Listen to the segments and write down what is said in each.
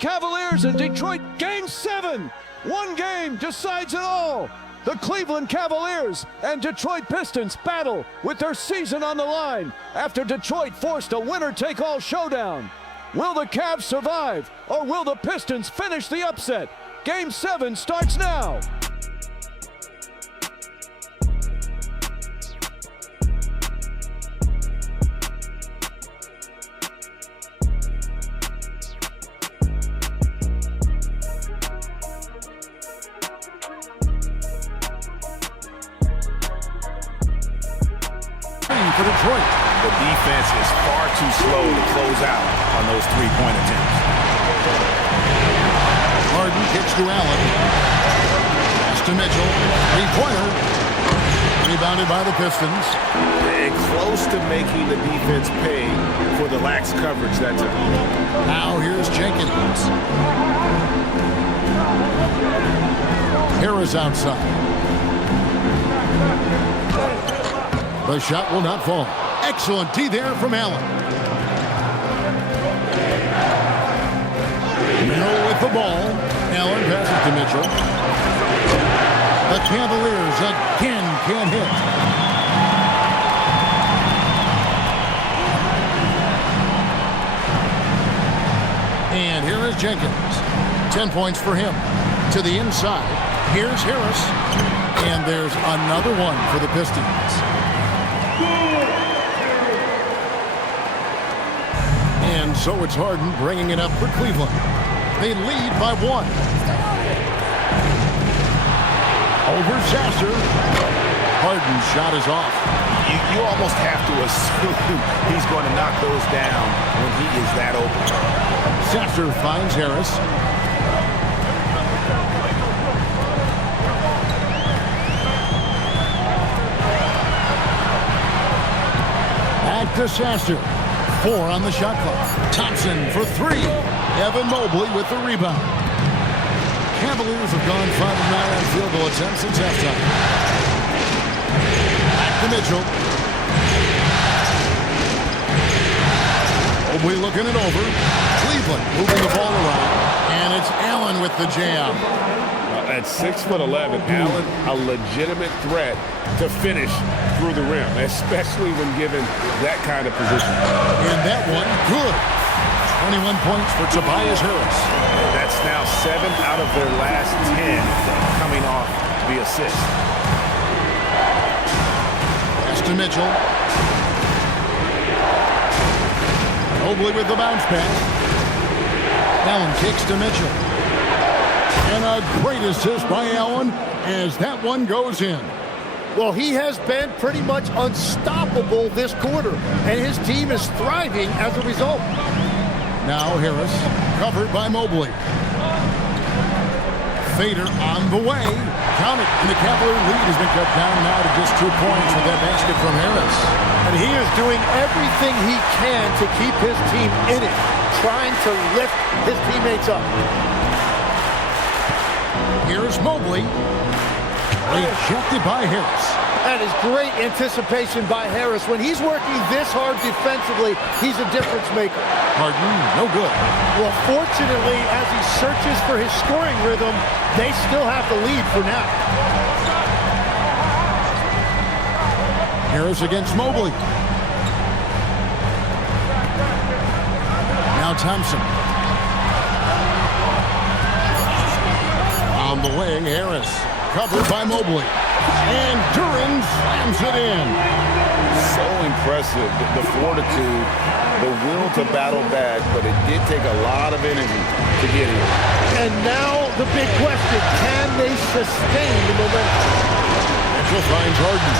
Cavaliers and Detroit, Game 7. One game decides it all. The Cleveland Cavaliers and Detroit Pistons battle with their season on the line after Detroit forced a winner-take-all showdown. Will the Cavs survive, or will the Pistons finish the upset? Game 7 starts now. For Detroit. The defense is far too slow to close out on those three-point attempts. Harden kicks to Allen. Pass to Mitchell. Three-pointer. Rebounded by the Pistons. And close to making the defense pay for the lax coverage that took. Now here's Jenkins. Harris outside. The shot will not fall. Excellent D there from Allen. Middle with the ball. Allen passes to Mitchell. The Cavaliers again can't hit. And here is Jenkins. 10 points for him. To the inside. Here's Harris. And there's another one for the Pistons. And so it's Harden bringing it up for Cleveland. They lead by 1. Over Sasser. Harden's shot is off. You almost have to assume he's going to knock those down when he is that open. Sasser finds Harris. Back to Sasser. 4 on the shot clock. Thompson for 3. Evan Mobley with the rebound. Cavaliers have gone 5 of 9 on field goal attempts since halftime. Back to Mitchell. Mobley looking it over. Cleveland moving the ball around. And it's Allen with the jam. At 6'11", Allen, a legitimate threat to finish through the rim, especially when given that kind of position. And that one, good. 21 points for Tobias Harris. That's now 7 out of their last 10 coming off the assist. Pass to Mitchell. Mobley with the bounce pass. Allen kicks to Mitchell. And a great assist by Allen as that one goes in. Well, he has been pretty much unstoppable this quarter, and his team is thriving as a result. Now Harris, covered by Mobley. Fader on the way. Count it, and the Cavalier lead has been cut down now to just 2 points with that basket from Harris. And he is doing everything he can to keep his team in it, trying to lift his teammates up. Here's Mobley. Rejected by Harris. That is great anticipation by Harris. When he's working this hard defensively, he's a difference maker. Harden, no good. Well, fortunately, as he searches for his scoring rhythm, they still have the lead for now. Harris against Mobley. Now Thompson. On the wing, Harris. Covered by Mobley. And Duran slams it in. So impressive, the fortitude, the will to battle back, but it did take a lot of energy to get here. And now the big question, can they sustain the momentum? Mitchell finds Harden.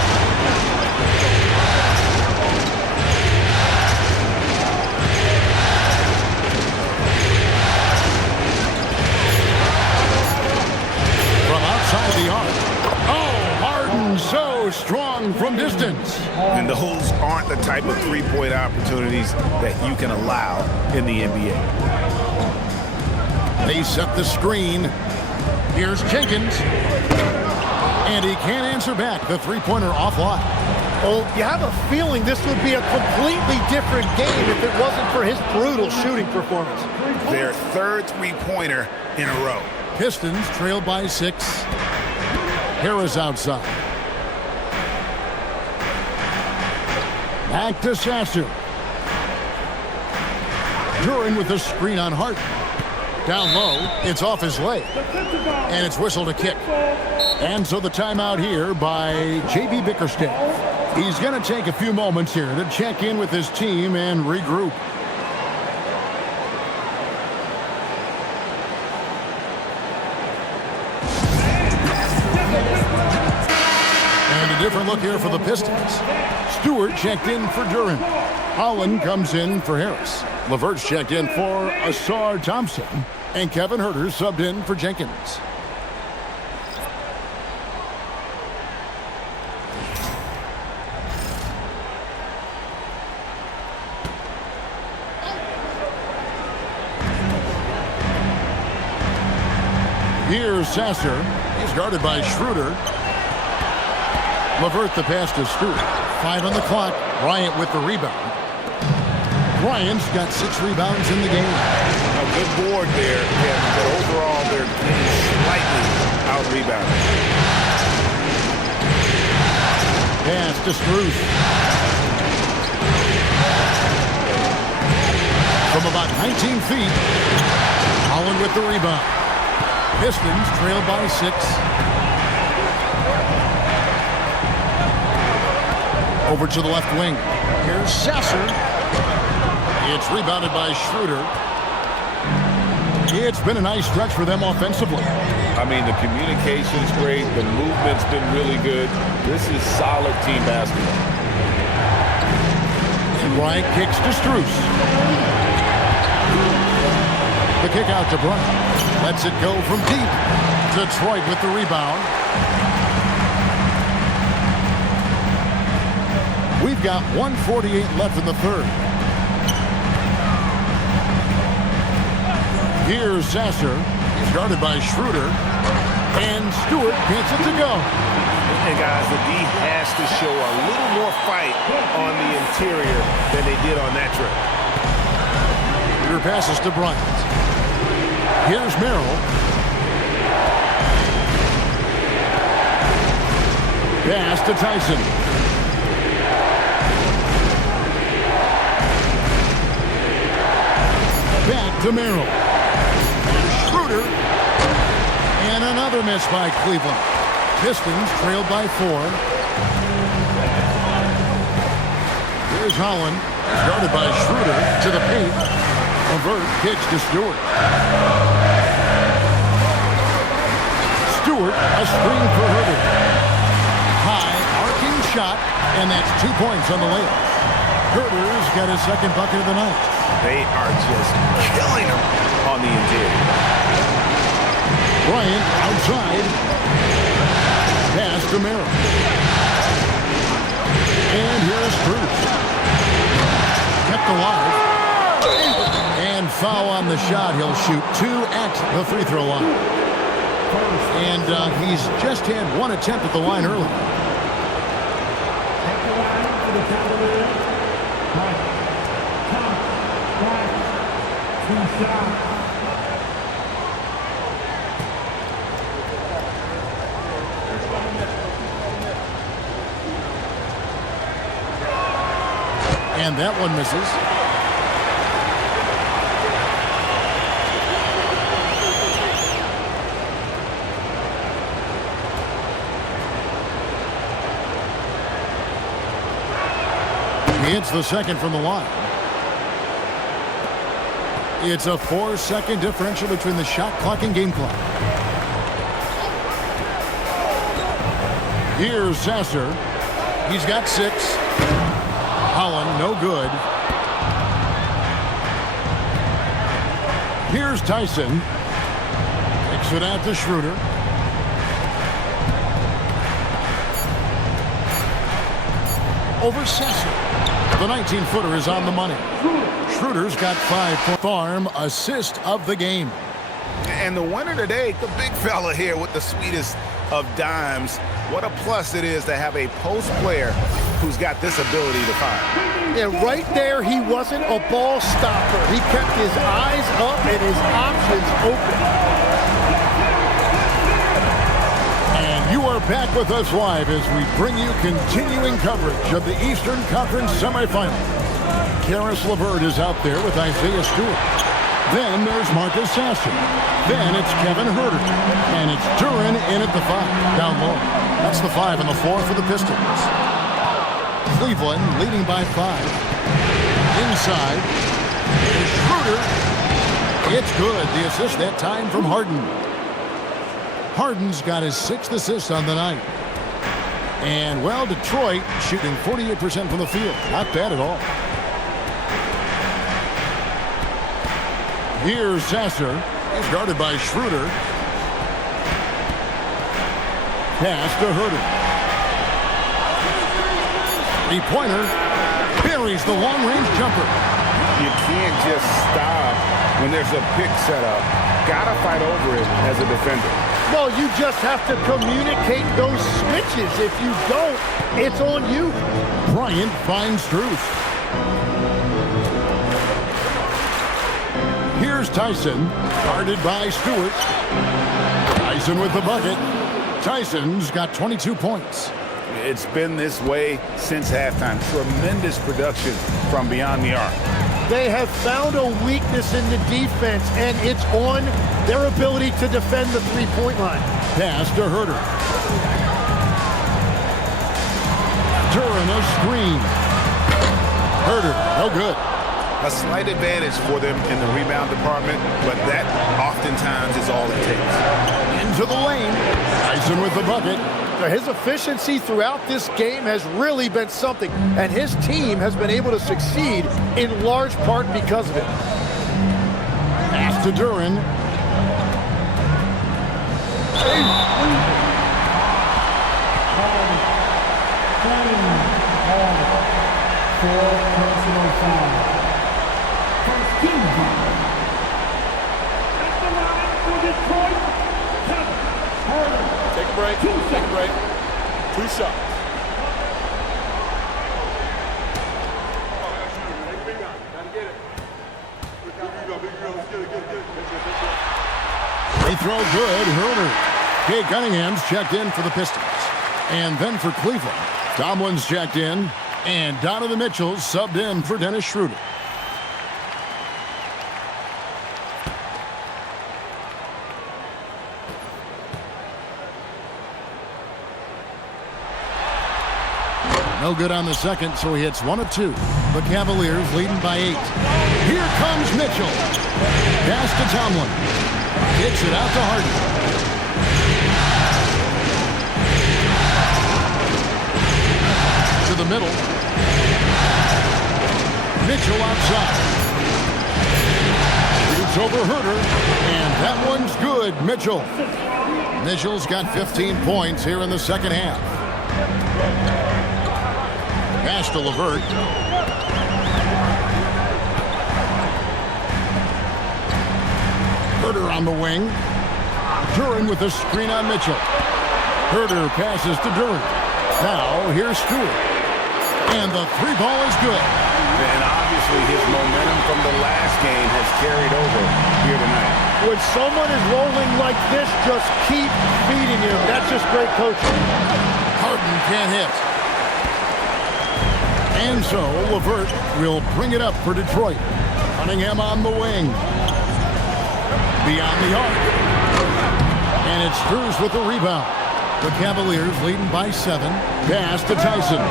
From outside the arc. Oh, Harden so strong from distance. And those aren't the type of three-point opportunities that you can allow in the NBA. They set the screen. Here's Jenkins. And he can't answer back. The three-pointer offline. Oh, you have a feeling this would be a completely different game if it wasn't for his brutal shooting performance. their third three-pointer in a row. Pistons trail by 6. Harris outside. Back to Sasser. Duran with a screen on Hart. Down low, it's off his leg. And it's whistled a kick. And so the timeout here by J.B. Bickerstaff. He's going to take a few moments here to check in with his team and regroup. And a different look here for the Pistons. Stewart checked in for Duran. Holland comes in for Harris. LeVert's checked in for Asar Thompson. And Kevin Huerter subbed in for Jenkins. Here's Sasser. He's guarded by Schroeder. LeVert the pass to Stewart. 5 on the clock. Bryant with the rebound. Bryant's got 6 rebounds in the game. A good board there, Kevin, but overall they're getting slightly out-rebounded. Pass to Strus. From about 19 feet, Holland with the rebound. Pistons trail by 6. Over to the left wing. Here's Sasser. It's rebounded by Schroeder. It's been a nice stretch for them offensively. I mean, the communication's great. The movement's been really good. This is solid team basketball. And Bryant kicks to Strus. The kick out to Bryant. Lets it go from deep. Detroit with the rebound. We've got 1:48 left in the third. Here's Sasser. He's guarded by Schroeder. And Stewart gets it to go. And guys, the D has to show a little more fight on the interior than they did on that trip. Schroeder passes to Bryant. Here's Merrill. Pass to Tyson. Back to Merrill. Schroeder. And another miss by Cleveland. Pistons trailed by 4. Here's Holland. Guarded by Schroeder to the paint. LeVert kicks to Stewart. Stewart, a screen for Huerter. High, arcing shot, and that's 2 points on the layup. Huerter's got his second bucket of the night. They are just killing them on the interior. Bryant outside. Pass to Merrill. And here's Strus. Kept alive. And foul on the shot. He'll shoot 2 at the free throw line. And he's just had 1 attempt at the line early. And that one misses. It's the second from the line. It's a 4-second differential between the shot clock and game clock. Here's Sasser. He's got 6. Holland, no good. Here's Tyson. Takes it out to Schroeder. Over Sasser. The 19-footer is on the money. Schroeder's got 5 points. Farm assist of the game. And the winner today, the big fella here with the sweetest of dimes. What a plus it is to have a post player who's got this ability to fire. And right there, he wasn't a ball stopper. He kept his eyes up and his options open. And you are back with us live as we bring you continuing coverage of the Eastern Conference semifinals. Karis LeVert is out there with Isaiah Stewart. Then there's Marcus Sasser. Then it's Kevin Huerter. And it's Duren in at the 5, down low. That's the 5 and the 4 for the Pistons. Cleveland leading by 5. Inside is Schroeder. It's good. The assist that time from Harden. Harden's got his 6th assist on the night. And, well, Detroit shooting 48% from the field. Not bad at all. Here's Sasser. He's guarded by Schroeder. Pass to Huerter. Three-pointer. Buries the long-range jumper. You can't just stop when there's a pick set up. Gotta fight over it as a defender. No, you just have to communicate those switches. If you don't, it's on you. Bryant finds Strus. Here's Tyson, guarded by Stewart. Tyson with the bucket. Tyson's got 22 points. It's been this way since halftime. Tremendous production from beyond the arc. They have found a weakness in the defense, and it's on their ability to defend the three-point line. Pass to Huerter. Duren a screen. Huerter, no good. A slight advantage for them in the rebound department, but that oftentimes is all it takes. Into the lane. Tyson with the bucket. His efficiency throughout this game has really been something, and his team has been able to succeed in large part because of it. Pass to Duren. Take a break. Take a break. 2 shots. Free throw good. Huerter. Kay Cunningham's checked in for the Pistons. And then for Cleveland, Tomlin's checked in. And Donovan Mitchell subbed in for Dennis Schroeder. No good on the second, so he hits 1 of 2. The Cavaliers leading by 8. Here comes Mitchell. Pass to Tomlin. Kicks it out to Harden. To the middle. Mitchell outside. Shoots over Huerter. And that one's good. Mitchell. Mitchell's got 15 points here in the second half. Pass to LeVert. Huerter on the wing. Duren with a screen on Mitchell. Huerter passes to Duren. Now here's Stewart. And the 3 ball is good. And obviously his momentum from the last game has carried over here tonight. When someone is rolling like this, just keep feeding him. That's just great coaching. Harden can't hit. And so LeVert will bring it up for Detroit. Cunningham on the wing. Beyond the arc. And it's Strus with the rebound. The Cavaliers leading by 7. Pass to Tyson.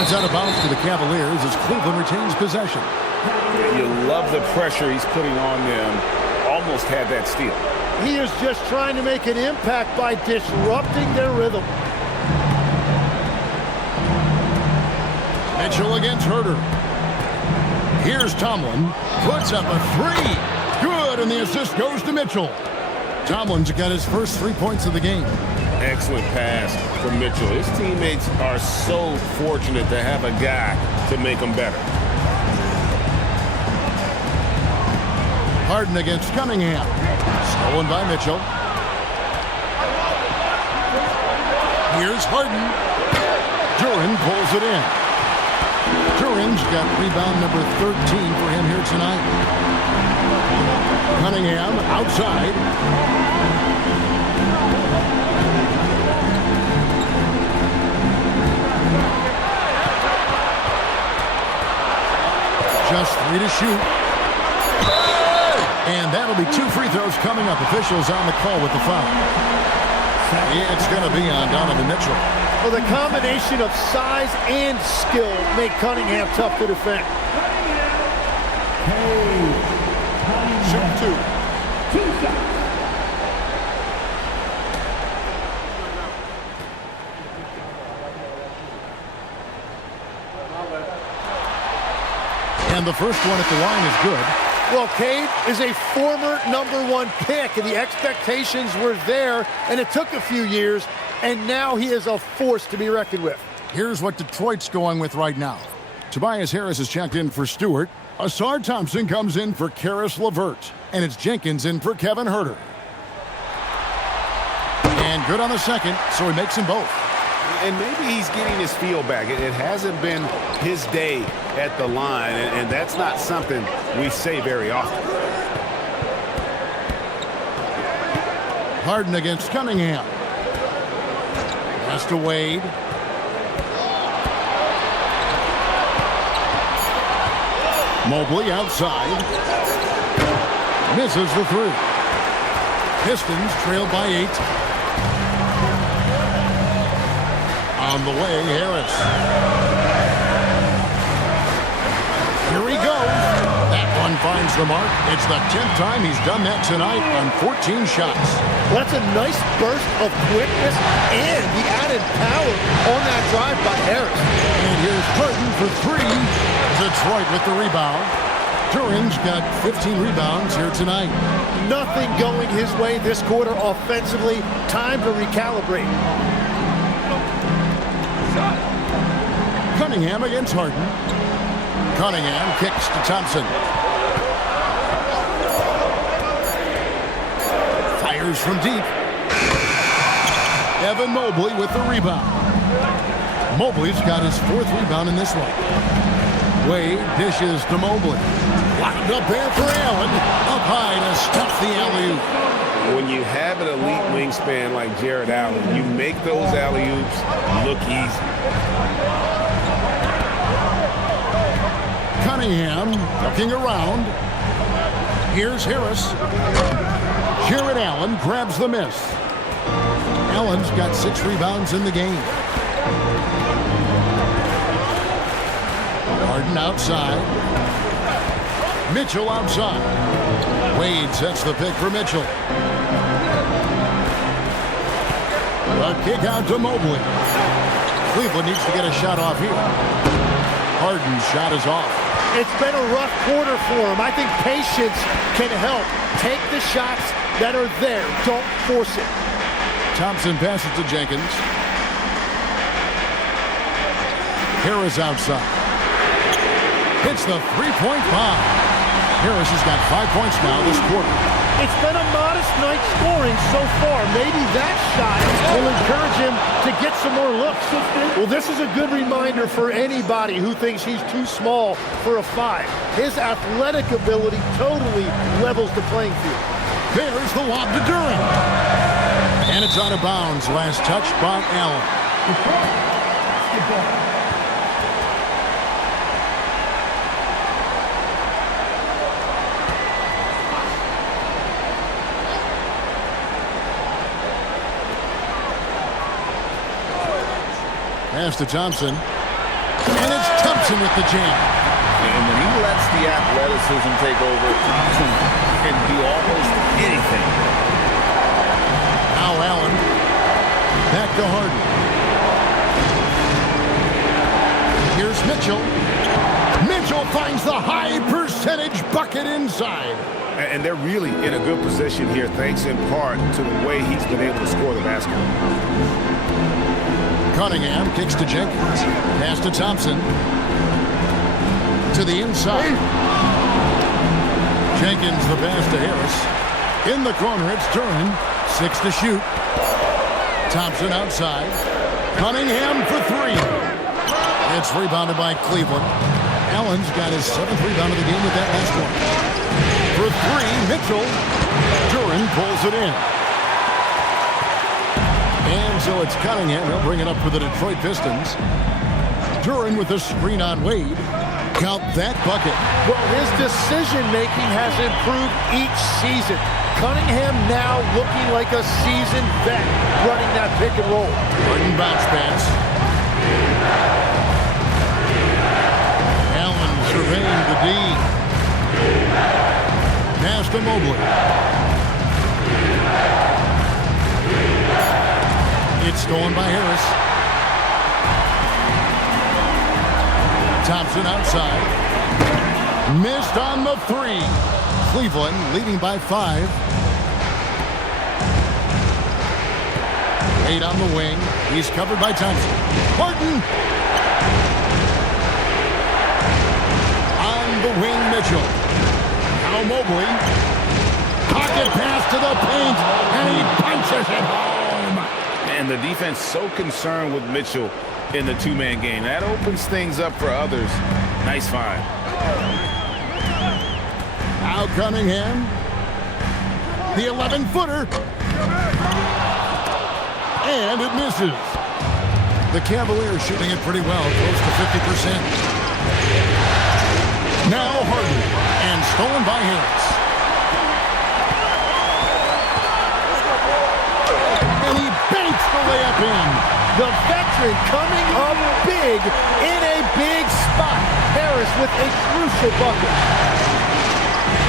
That's out of bounds to the Cavaliers as Cleveland retains possession. You love the pressure he's putting on them. Almost had that steal. He is just trying to make an impact by disrupting their rhythm. Mitchell against Huerter. Here's Tomlin. Puts up a 3. Good, and the assist goes to Mitchell. Tomlin's got his first 3 points of the game. Excellent pass from Mitchell. His teammates are so fortunate to have a guy to make them better. Harden against Cunningham. Stolen by Mitchell. Here's Harden. Duran pulls it in. Duran's got rebound number 13 for him here tonight. Cunningham outside. Just 3 to shoot. And that'll be 2 free throws coming up. Officials on the call with the foul. It's going to be on Donovan Mitchell. Well, the combination of size and skill make Cunningham tough to defend. Shoot 2. 2 shots. And the first one at the line is good. Well, Cade is a former #1 pick, and the expectations were there, and it took a few years, and now he is a force to be reckoned with. Here's what Detroit's going with right now. Tobias Harris is checked in for Stewart. Asar Thompson comes in for Karis LeVert. And it's Jenkins in for Kevin Huerter. And good on the second, so he makes them both. And maybe he's getting his feel back. It hasn't been his day at the line, and that's not something we say very often. Harden against Cunningham. Pass to Wade. Mobley outside. Misses the 3. Pistons trailed by 8. On the way, Harris. Here he goes. That one finds the mark. It's the 10th time he's done that tonight on 14 shots. Well, that's a nice burst of quickness and the added power on that drive by Harris. And here's Harden for 3. Detroit with the rebound. Duran's got 15 rebounds here tonight. Nothing going his way this quarter offensively. Time to recalibrate. Cunningham against Harden. Cunningham kicks to Thompson. Fires from deep. Evan Mobley with the rebound. Mobley's got his 4th rebound in this one. Wade dishes to Mobley. Locked up there for Allen. Up high to stuff the alley-oop. When you have an elite wingspan like Jared Allen, you make those alley-oops look easy. Cunningham looking around. Here's Harris. Jared Allen grabs the miss. Allen's got 6 rebounds in the game. Harden outside. Mitchell outside. Wade sets the pick for Mitchell. A kick out to Mobley. Cleveland needs to get a shot off here. Harden's shot is off. It's been a rough quarter for him. I think patience can help. Take the shots that are there. Don't force it. Thompson passes to Jenkins. Harris outside. Hits the 3-point bomb. Harris has got 5 points now this quarter. It's been a modest night scoring so far. Maybe that shot will encourage him to get some more looks. Well, this is a good reminder for anybody who thinks he's too small for a 5. His athletic ability totally levels the playing field. There's the lob to Duran. And it's out of bounds. Last touch by Allen. Pass to Thompson. And it's Thompson with the jam. And when he lets the athleticism take over, Thompson can do almost anything. Now Allen. Back to Harden. Here's Mitchell. Mitchell finds the high percentage bucket inside. And they're really in a good position here, thanks in part to the way he's been able to score the basketball. Cunningham kicks to Jenkins. Pass to Thompson. To the inside. Jenkins the pass to Harris. In the corner, it's Duran. 6 to shoot. Thompson outside. Cunningham for three. It's rebounded by Cleveland. Allen's got his 7th rebound of the game with that last one. For three, Mitchell. Duran pulls it in. And so it's Cunningham. He'll bring it up for the Detroit Pistons. Duran with the screen on Wade. Count that bucket. Well, his decision-making has improved each season. Cunningham now looking like a seasoned vet running that pick and roll. Harden bounce pass. Allen surveying the D. Pass to Mobley. It's stolen by Harris. Thompson outside. Missed on the three. Cleveland leading by 5. 8 on the wing. He's covered by Thompson. Harden. On the wing, Mitchell. Now Mobley. Pocket pass to the paint. And he punches it home. And the defense so concerned with Mitchell in the two-man game. That opens things up for others. Nice find. Now Cunningham. The 11-footer. And it misses. The Cavaliers shooting it pretty well, close to 50%. Now Harden. And stolen by Harris. And he banks the layup in. The veteran coming up big in a big spot. Harris with a crucial bucket.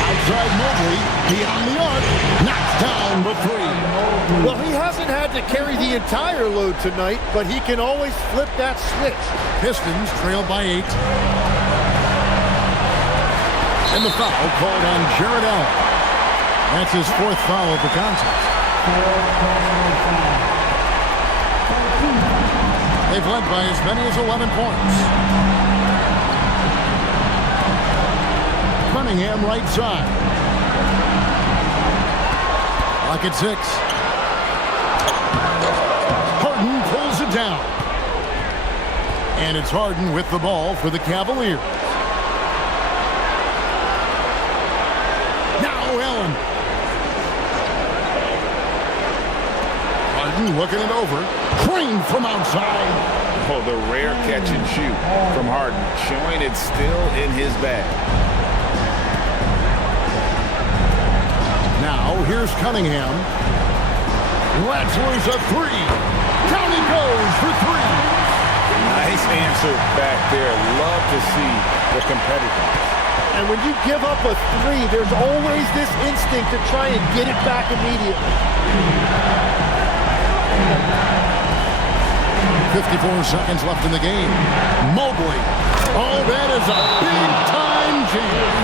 Outside Mobley, beyond the arc, knocks down the three. Well, he hasn't had to carry the entire load tonight, but he can always flip that switch. Pistons trail by 8. And the foul called on Jared Allen. That's his 4th foul of the contest. They've led by as many as 11 points. Cunningham right side. Lock at 6. Harden pulls it down. And it's Harden with the ball for the Cavaliers. Now Allen. Harden looking it over. Crane from outside. Oh, the rare catch and shoot from Harden, showing it's still in his bag. Now, here's Cunningham. Lets loose a three. Down he goes for 3. Nice answer back there. Love to see the competitiveness. And when you give up a 3, there's always this instinct to try and get it back immediately. 54 seconds left in the game. Mobley. Oh, that is a big-time jam.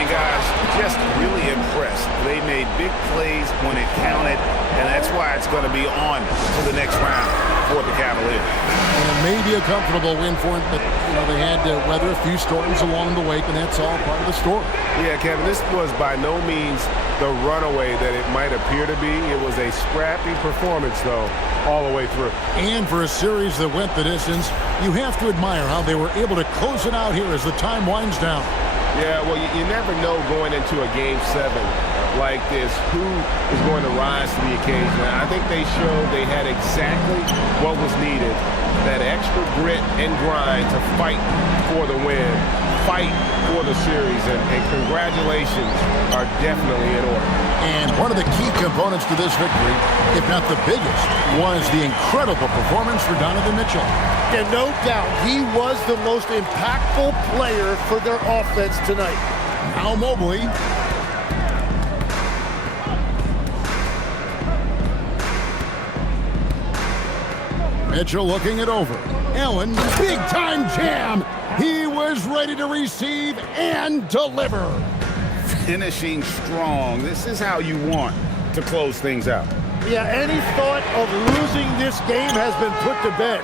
And guys, just really impressed. They made big plays when it counted, and that's why it's going to be on to the next round for the Cavaliers. And maybe a comfortable win for him, but they had to weather a few storms along the way, and that's all part of the story. Yeah, Kevin, this was by no means the runaway that it might appear to be. It was a scrappy performance, though, all the way through. And for a series that went the distance, you have to admire how they were able to close it out here as the time winds down. Yeah, well, you never know going into a Game 7 like this who is going to rise to the occasion. I think they showed they had exactly what was needed, that extra grit and grind to fight for the win, fight for the series, and congratulations are definitely in order. And one of the key components to this victory, if not the biggest, was the incredible performance for Donovan Mitchell. And no doubt, he was the most impactful player for their offense tonight. Now Mobley. Mitchell looking it over. Allen, big-time jam. He was ready to receive and deliver. Finishing strong. This is how you want to close things out. Yeah, any thought of losing this game has been put to bed.